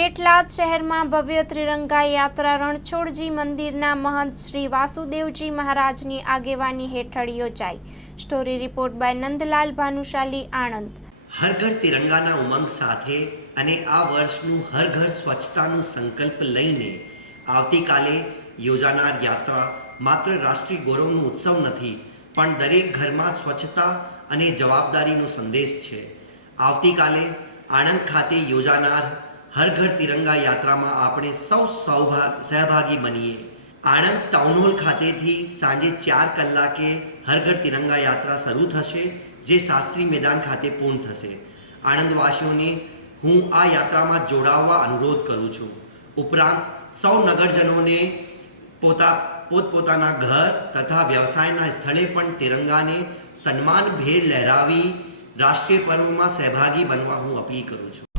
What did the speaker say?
પેટલાદ શહેરમાં ભવ્ય ત્રિરંગા યાત્રા રણછોડજી મંદિરના મહંત શ્રી વાસુદેવજી મહારાજની આગેવાની હેઠળ યોજાઈ। Story report by Nandlal Bhanushali, Anand. હર ઘર તિરંગાના ઉમંગ સાથે અને આ વર્ષનું હર ઘર સ્વચ્છતાનો સંકલ્પ લઈને આવતીકાલે યોજાનાર યાત્રા માત્ર રાષ્ટ્રીય ગૌરવનો ઉત્સવ નથી, પણ દરેક ઘરમાં સ્વચ્છતા અને જવાબદારીનો સંદેશ છે। આવતીકાલે આણંદ ખાતે યોજાનાર હર ઘર તિરંગા યાત્રામાં આપણે સૌ સહભાગી બનીએ। આણંદ ટાઉન હોલ ખાતેથી સાંજે 4 કલાકે હર ઘર તિરંગા યાત્રા શરૂ થશે, જે શાસ્ત્રી મેદાન ખાતે પૂર્ણ થશે। આણંદવાસીઓને હું આ યાત્રામાં જોડાવવા અનુરોધ કરું છું। ઉપરાંત સૌ નગરજનોને પોતપોતાના ઘર તથા વ્યવસાયના સ્થળે પણ તિરંગાને સન્માનભેર લહેરાવી રાષ્ટ્રીય પર્વમાં સહભાગી બનવા હું અપીલ કરું છું।